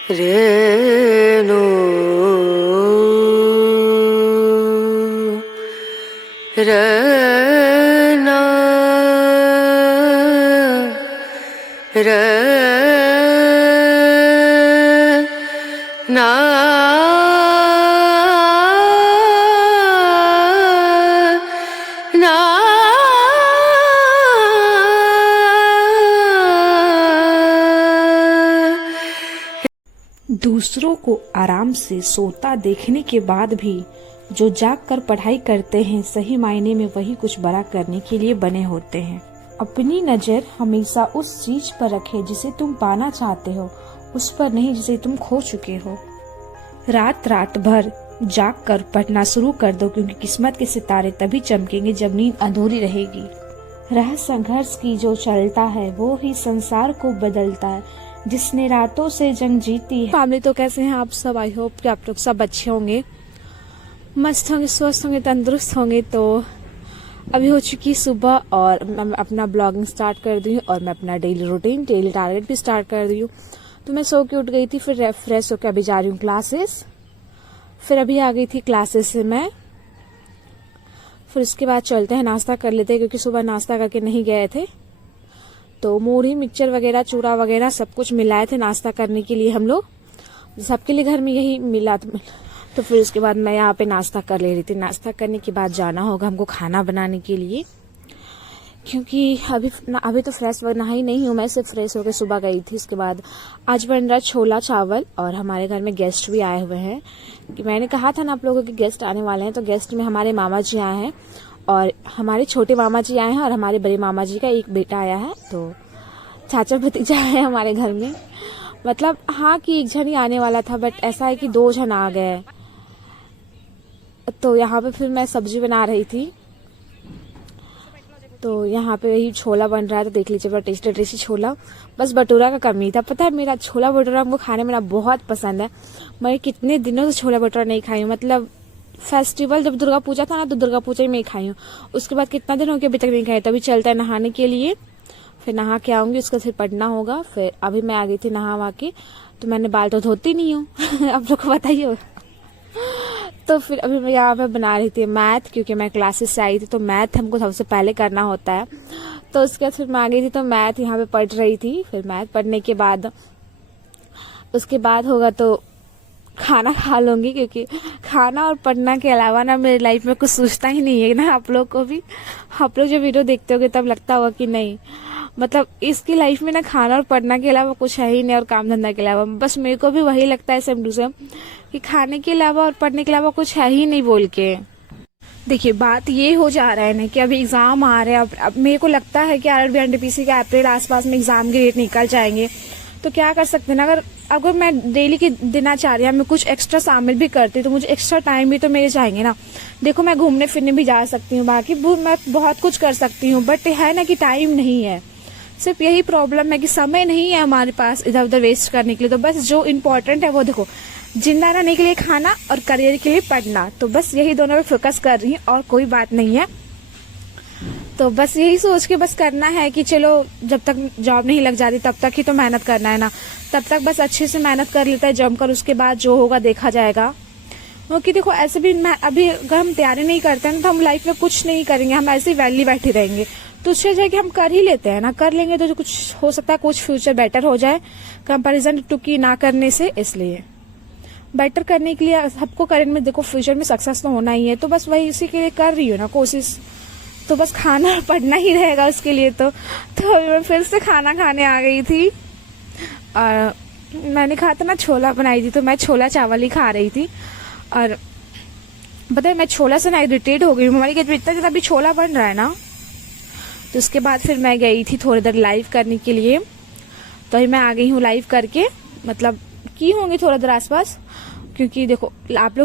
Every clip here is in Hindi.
रेणु रना रना ना दूसरों को आराम से सोता देखने के बाद भी जो जाग कर पढ़ाई करते हैं, सही मायने में वही कुछ बड़ा करने के लिए बने होते हैं। अपनी नजर हमेशा उस चीज पर रखें जिसे तुम पाना चाहते हो, उस पर नहीं जिसे तुम खो चुके हो। रात रात भर जाग कर पढ़ना शुरू कर दो, क्योंकि किस्मत के सितारे तभी चमकेंगे जब नींद अधूरी रहेगी। राह संघर्ष की जो चलता है वो ही संसार को बदलता है, जिसने रातों से जंग जीती है। फैमिली तो कैसे हैं आप सब? आई होप कि आप लोग सब अच्छे होंगे, मस्त होंगे, स्वस्थ होंगे, तंदुरुस्त होंगे। तो अभी हो चुकी सुबह और मैं अपना ब्लॉगिंग स्टार्ट कर दी हूँ और मैं अपना डेली रूटीन, डेली टारगेट भी स्टार्ट कर दी हूँ। तो मैं सो के उठ गई थी, फिर फ्रेश होकर अभी जा रही हूँ क्लासेस। फिर अभी आ गई थी क्लासेस से मैं। फिर उसके बाद चलते हैं, नाश्ता कर लेते हैं, क्योंकि सुबह नाश्ता करके नहीं गए थे। तो मूढ़ी, मिक्सचर वगैरह, चूड़ा वगैरह सब कुछ मिलाए थे नाश्ता करने के लिए हम लोग। सबके लिए घर में यही मिला। तो फिर उसके बाद मैं यहाँ पे नाश्ता कर ले रही थी। नाश्ता करने के बाद जाना होगा हमको खाना बनाने के लिए, क्योंकि अभी तो फ्रेश नहाई नहीं हूँ मैं, सिर्फ फ्रेश होकर सुबह गई थी। उसके बाद आज बन रहा छोला चावल और हमारे घर में गेस्ट भी आए हुए हैं। कि मैंने कहा था ना आप लोगों के गेस्ट आने वाले हैं, तो गेस्ट में हमारे मामा जी आए हैं और हमारे छोटे मामा जी आए हैं और हमारे बड़े मामा जी का एक बेटा आया है। तो चाचा भतीजा है हमारे घर में। मतलब हाँ कि एक जन ही आने वाला था, बट ऐसा है कि 2 जन आ गए। तो यहाँ पे फिर मैं सब्जी बना रही थी, तो यहाँ पे वही छोला बन रहा है। तो देख लीजिए, बड़ा टेस्टी टेस्टी छोला। बस भटूरा का कमी था। पता है, मेरा छोला भटूरा हमको खाने में बहुत पसंद है। मैं कितने दिनों से छोला भटूरा नहीं खाई हूँ। मतलब फेस्टिवल जब दुर्गा पूजा था ना, तो दुर्गा पूजा में ही खाई हूँ। उसके बाद कितना दिन हो गया अभी तक नहीं खाई। तभी चलता है नहाने के लिए, फिर नहा के आऊंगी, उसका फिर पढ़ना होगा। फिर अभी मैं आ गई थी नहा वहा के, तो मैंने बाल तो धोती नहीं हूँ आप लोग को बताइए। तो फिर अभी मैं यहाँ पे बना रही थी मैथ, क्योंकि मैं क्लासेस से आई थी, तो मैथ हमको सबसे पहले करना होता है। तो उसके बाद फिर मैं आ गई थी, तो मैथ यहाँ पे पढ़ रही थी। फिर मैथ पढ़ने के बाद उसके बाद होगा तो खाना खा लूंगी, क्योंकि खाना और पढ़ना के अलावा ना मेरी लाइफ में कुछ सोचता ही नहीं है ना। आप लोग को भी, आप लोग जो वीडियो देखते होगे तब लगता होगा कि नहीं, मतलब इसकी लाइफ में ना खाना और पढ़ना के अलावा कुछ है ही नहीं, और काम धंधा के अलावा। बस मेरे को भी वही लगता है सेम टू सेम, कि खाने के अलावा और पढ़ने के अलावा कुछ है ही नहीं बोल के। देखिए, बात ये हो जा रहा है ना कि अभी एग्जाम आ रहे हैं। अब मेरे को लगता है कि RRB NTPC के अप्रैल आसपास में एग्जाम के डेट निकल जाएंगे। तो क्या कर सकते हैं ना, अगर मैं डेली की दिनचर्या में कुछ एक्स्ट्रा शामिल भी करती, तो मुझे एक्स्ट्रा टाइम भी तो मेरे जाएंगे ना। देखो, मैं घूमने फिरने भी जा सकती हूँ, बाकी मैं बहुत कुछ कर सकती हूँ, बट है ना कि टाइम नहीं है। सिर्फ यही प्रॉब्लम है कि समय नहीं है हमारे पास इधर उधर वेस्ट करने के लिए। तो बस जो इम्पोर्टेंट है वो देखो, जिंदा रहने के लिए खाना और करियर के लिए पढ़ना, तो बस यही दोनों पे फोकस कर रही हूँ और कोई बात नहीं है। तो बस यही सोच के बस करना है कि चलो, जब तक जॉब नहीं लग जाती तब तक ही तो मेहनत करना है ना। तब तक बस अच्छे से मेहनत कर लेता है जमकर, उसके बाद जो होगा देखा जाएगा। क्योंकि देखो, ऐसे भी अभी अगर हम तैयारी नहीं करते हैं तो हम लाइफ में कुछ नहीं करेंगे, हम ऐसे ही वैली बैठे रहेंगे। तो उससे जाए कि हम कर ही लेते हैं ना, कर लेंगे तो कुछ हो सकता है, कुछ फ्यूचर बेटर हो जाए कंपैरिजन टू की ना करने से। इसलिए बेटर करने के लिए सबको करियर में देखो, फ्यूचर में सक्सेस तो होना ही है। तो बस वही उसी के लिए कर रही हूँ ना कोशिश। तो बस खाना और पढ़ना ही रहेगा उसके लिए। तो अभी मैं फिर से खाना खाने आ गई थी और मैंने कहा था ना छोला बनाई थी, तो मैं छोला चावल ही खा रही थी। और पता है, मैं छोला से ना इरिटेट हो गई हूँ। हमारे घर में इतना ज़्यादा अभी छोला बन रहा है ना। तो उसके बाद फिर मैं गई थी थोड़ी देर लाइव करने के लिए। तो अभी मैं आ गई हूँ लाइव करके, मतलब की होंगी थोड़ा देर आसपास। क्योंकि देखो, आप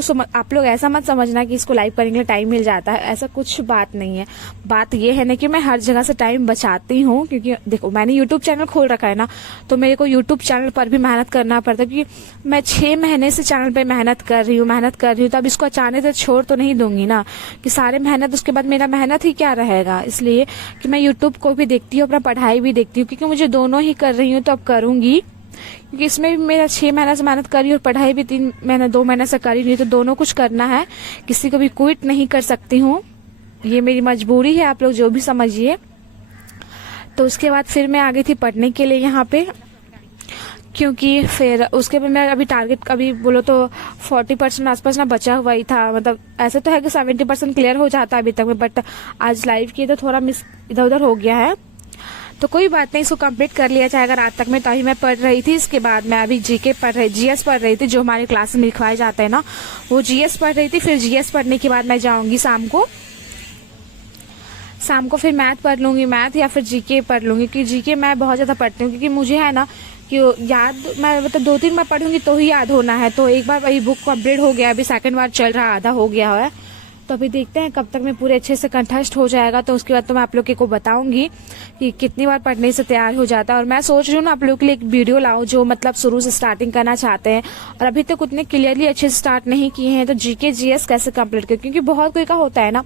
लोग ऐसा मत समझना कि इसको लाइव करने के लिए टाइम मिल जाता है, ऐसा कुछ बात नहीं है। बात ये है ना कि मैं हर जगह से टाइम बचाती हूँ, क्योंकि देखो मैंने यूट्यूब चैनल खोल रखा है ना, तो मेरे को यूट्यूब चैनल पर भी मेहनत करना पड़ता है। क्योंकि मैं 6 महीने से चैनल पे मेहनत कर रही हूँ, तो अब इसको अचानक से छोड़ तो नहीं दूंगी ना, कि सारे मेहनत उसके बाद मेरा मेहनत ही क्या रहेगा। इसलिए कि मैं यूट्यूब को भी देखती हूँ, अपना पढ़ाई भी देखती हूँ, क्योंकि मुझे दोनों ही कर रही हूँ, तो अब करूंगी। क्योंकि इसमें भी मेरा 6 महीना से मेहनत करी और पढ़ाई भी 3 महीना 2 महीने से करी नहीं, तो दोनों कुछ करना है, किसी को भी क्विट नहीं कर सकती हूँ, ये मेरी मजबूरी है, आप लोग जो भी समझिए। तो उसके बाद फिर मैं आ गई थी पढ़ने के लिए यहाँ पे, क्योंकि फिर उसके बाद मैं अभी टारगेट अभी बोलो तो 40% आसपास ना बचा हुआ ही था। मतलब ऐसे तो है कि 70% क्लियर हो जाता है अभी तक में, बट आज लाइव किए तो थोड़ा मिस इधर उधर हो गया है, तो कोई बात नहीं, इसको कंप्लीट कर लिया जाएगा रात तक में। तो अभी मैं पढ़ रही थी, इसके बाद मैं अभी जीएस पढ़ रही थी, जो हमारे क्लास में लिखवाए जाते हैं ना, वो जीएस पढ़ रही थी। फिर जीएस पढ़ने के बाद मैं जाऊंगी शाम को फिर मैथ पढ़ लूंगी, मैथ या फिर जीके पढ़ लूंगी, क्योंकि जीके मैं बहुत ज्यादा पढ़ती हूँ, क्योंकि मुझे है ना कि याद मैं मतलब 2-3 बार पढ़ूंगी तो ही याद होना है। तो एक बार वही बुक कंप्लीट हो गया, अभी सेकंड बार चल रहा, आधा हो गया है, तो अभी देखते हैं कब तक मैं पूरे अच्छे से कंठस्थ हो जाएगा। तो उसके बाद तो मैं आप लोग को बताऊंगी कि कितनी बार पढ़ने से तैयार हो जाता है। और मैं सोच रही हूँ ना आप लोग के लिए एक वीडियो लाऊं जो मतलब शुरू से स्टार्टिंग करना चाहते हैं और अभी तक उतने क्लियरली अच्छे से स्टार्ट नहीं किए हैं, तो जीके जीएस कैसे कंप्लीट करें, क्योंकि बहुत कोई का होता है ना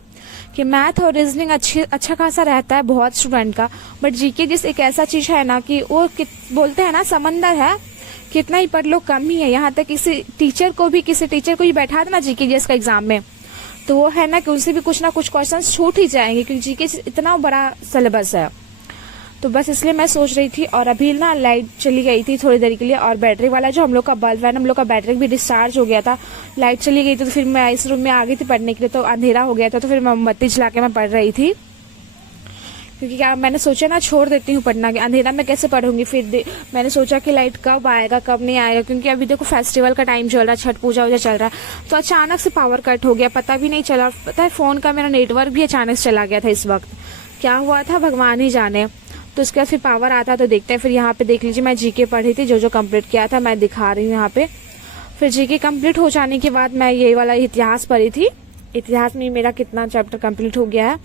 कि मैथ और रीजनिंग अच्छा खासा रहता है बहुत स्टूडेंट का, बट जीके जिस एक ऐसा चीज है ना कि वो बोलते हैं ना समंदर है, कितना ही पढ़ लो कम ही है। यहाँ तक किसी टीचर को भी बैठा देना जीके जीएस का एग्जाम में, तो वो है ना कि उनसे भी कुछ ना कुछ क्वेश्चन छूट ही जाएंगे, क्योंकि जीके इतना बड़ा सिलेबस है। तो बस इसलिए मैं सोच रही थी। और अभी ना लाइट चली गई थी थोड़ी देर के लिए, और बैटरी वाला जो हम लोग का बल्ब है ना, हम लोग का बैटरी भी डिस्चार्ज हो गया था, लाइट चली गई थी, तो फिर मैं इस रूम में आ गई थी पढ़ने के लिए, तो अंधेरा हो गया था, तो फिर मोमबत्ती जला के मैं पढ़ रही थी, क्योंकि क्या मैंने सोचा ना छोड़ देती हूँ पढ़ना, के अंधेरा में कैसे पढ़ूंगी। फिर मैंने सोचा कि लाइट कब आएगा कब नहीं आएगा, क्योंकि अभी देखो फेस्टिवल का टाइम चल रहा है, छठ पूजा वूजा चल रहा है, तो अचानक से पावर कट हो गया, पता भी नहीं चला। पता है फोन का मेरा नेटवर्क भी अचानक से चला गया था, इस वक्त क्या हुआ था भगवान ही जाने। तो उसके बाद फिर पावर आता तो देखते हैं। फिर यहाँ पे देख लीजिए मैं जीके पढ़ी थी, जो कंप्लीट किया था मैं दिखा रही हूँ यहाँ पे। फिर जीके कंप्लीट हो जाने के बाद मैं ये वाला इतिहास पढ़ी थी, इतिहास में मेरा कितना चैप्टर कंप्लीट हो गया है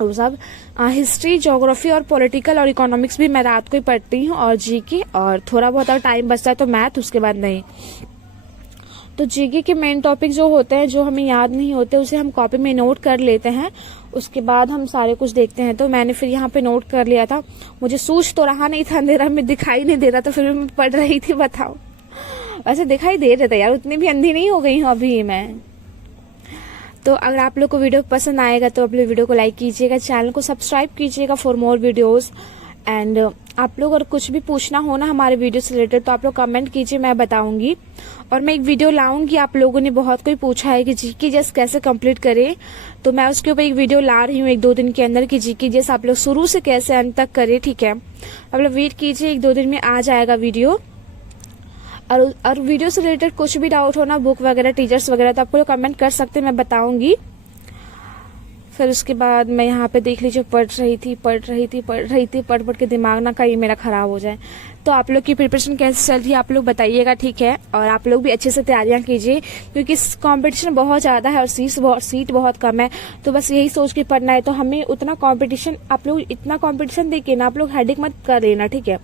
वो सब। हिस्ट्री, ज्योग्राफी और पॉलिटिकल और इकोनॉमिक्स भी मैं रात को ही पढ़ती हूँ, और जीके, और थोड़ा बहुत अगर टाइम बचता है तो मैथ, उसके बाद नहीं। तो जीके के मेन टॉपिक जो होते हैं, जो हमें याद नहीं होते, उसे हम कॉपी में नोट कर लेते हैं, उसके बाद हम सारे कुछ देखते हैं। तो मैंने फिर यहाँ पे नोट कर लिया था, मुझे सूझ तो रहा नहीं था, अंधेरा में दिखाई नहीं दे रहा, तो फिर मैं पढ़ रही थी। बताओ, वैसे दिखाई दे रहा था यार, उतनी भी अंधी नहीं हो गई हूँ अभी मैं। तो अगर आप लोग को वीडियो पसंद आएगा तो अपने वीडियो को लाइक कीजिएगा, चैनल को सब्सक्राइब कीजिएगा फॉर मोर वीडियोस। एंड आप लोग अगर कुछ भी पूछना हो ना हमारे वीडियो से रिलेटेड, तो आप लोग कमेंट कीजिए, मैं बताऊंगी। और मैं एक वीडियो लाऊंगी, आप लोगों ने बहुत कोई पूछा है कि जीके जीएस कैसे कंप्लीट करें, तो मैं उसके ऊपर एक वीडियो ला रही हूँ 1-2 दिन के अंदर, कि जीके जीएस आप लोग शुरू से कैसे अंत तक करें, ठीक है। आप लोग वेट कीजिए, 1-2 दिन में आ जाएगा वीडियो। और वीडियो से रिलेटेड कुछ भी डाउट हो ना, बुक वगैरह, टीचर्स वगैरह, तो आप लोग कमेंट कर सकते हैं, मैं बताऊंगी। फिर उसके बाद मैं यहाँ पे देख लीजिए पढ़ रही थी, पढ़ के दिमाग ना कहीं मेरा खराब हो जाए। तो आप लोग की प्रिपरेशन कैसे चल रही है आप लोग बताइएगा, ठीक है। और आप लोग भी अच्छे से तैयारियां कीजिए, क्योंकि कंपटीशन बहुत ज़्यादा है और सीट बहुत कम है, तो बस यही सोच के पढ़ना है। तो हमें उतना कंपटीशन, आप लोग इतना कंपटीशन देके ना आप लोग हेडेक मत कर लेना, ठीक है।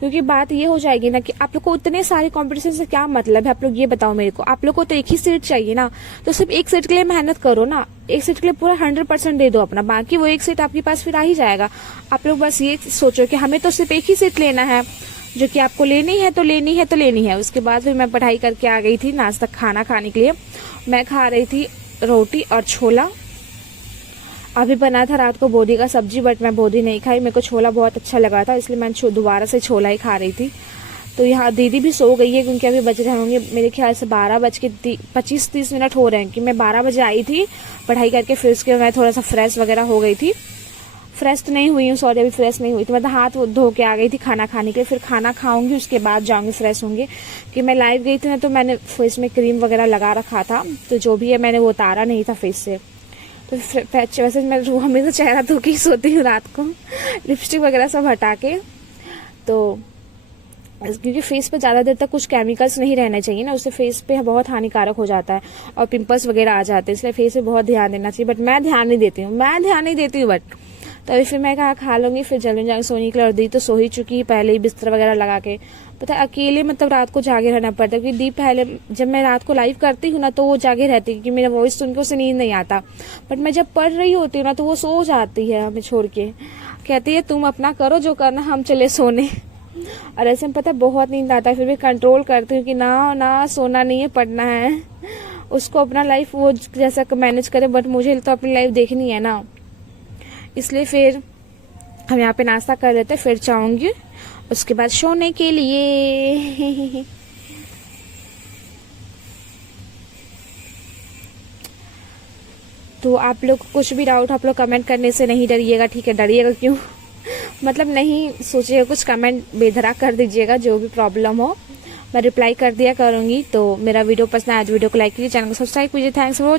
क्योंकि बात ये हो जाएगी ना कि आप लोग को उतने सारे कंपटीशन से क्या मतलब है, आप लोग ये बताओ मेरे को। आप लोग को तो एक ही सीट चाहिए ना, तो सिर्फ एक सीट के लिए मेहनत करो ना, एक सीट के लिए पूरा 100% दे दो अपना, बाकी वो एक सीट आपके पास फिर आ ही जाएगा। आप लोग बस ये सोचो कि हमें तो सिर्फ एक ही सीट लेना है, जो कि आपको लेनी है। उसके बाद फिर मैं पढ़ाई करके आ गई थी नाश्ता खाना खाने के लिए। मैं खा रही थी रोटी और छोला। अभी बना था रात को बोधी का सब्जी, बट मैं बोधी नहीं खाई, मेरे को छोला बहुत अच्छा लगा था, इसलिए मैं दोबारा से छोला ही खा रही थी। तो यहाँ दीदी भी सो गई है, क्योंकि अभी बज रहे होंगे मेरे ख्याल से 12:25-30 हो रहे हैं, कि मैं 12 बजे आई थी पढ़ाई करके। फिर उसके मैं थोड़ा सा फ्रेश वगैरह हो गई थी, फ्रेश तो नहीं हुई हूँ, सॉरी अभी फ्रेश नहीं हुई थी, मतलब हाथ धो के आ गई थी खाना खाने के लिए। फिर खाना खाऊंगी, उसके बाद जाऊंगी फ्रेश होंगे। कि मैं लाइव गई थी ना, तो मैंने फेस में क्रीम वगैरह लगा रखा था, तो जो भी है मैंने वो उतारा नहीं था फेस से। तो वैसे मैं हमेशा चेहरा धो के ही सोती हूँ रात को, लिपस्टिक वगैरह सब हटा के। तो क्योंकि फेस पे ज़्यादा देर तक कुछ केमिकल्स नहीं रहने चाहिए ना, उससे फेस पे बहुत हानिकारक हो जाता है और पिंपल्स वगैरह आ जाते हैं, इसलिए फेस पे बहुत ध्यान देना चाहिए। बट मैं ध्यान नहीं देती हूँ, बट तो अभी फिर मैं कहा खा लूंगी, फिर जल्दी जाके सोने के लिए। और दी तो सो ही चुकी है पहले ही बिस्तर वगैरह लगा के। पता है अकेले मतलब रात को जागे रहना पड़ता है, क्योंकि दी पहले जब मैं रात को लाइव करती हूँ ना, तो वो जागे रहती है, क्योंकि मेरा वॉइस सुन के उसे नींद नहीं आता। बट मैं जब पढ़ रही होती हूँ ना, तो वो सो जाती है हमें छोड़ के, कहती है तुम अपना करो जो करना, हम चले सोने। और ऐसे में पता है बहुत नींद आता है, फिर भी कंट्रोल करती हूँ कि ना सोना नहीं है, पढ़ना है। उसको अपना लाइफ वो जैसा मैनेज करे, बट मुझे तो अपनी लाइफ देखनी है ना, इसलिए फिर हम यहाँ पे नाश्ता कर लेते हैं, फिर जाऊंगी उसके बाद सोने के लिए। तो आप लोग कुछ भी डाउट आप लोग कमेंट करने से नहीं डरिएगा, ठीक है? डरिएगा क्यों? मतलब नहीं सोचिएगा कुछ, कमेंट बेधरा कर दीजिएगा, जो भी प्रॉब्लम हो मैं रिप्लाई कर दिया करूंगी। तो मेरा वीडियो पसंद आया तो वीडियो को लाइक कीजिए, चैनल को सब्सक्राइब कीजिए। Thanks for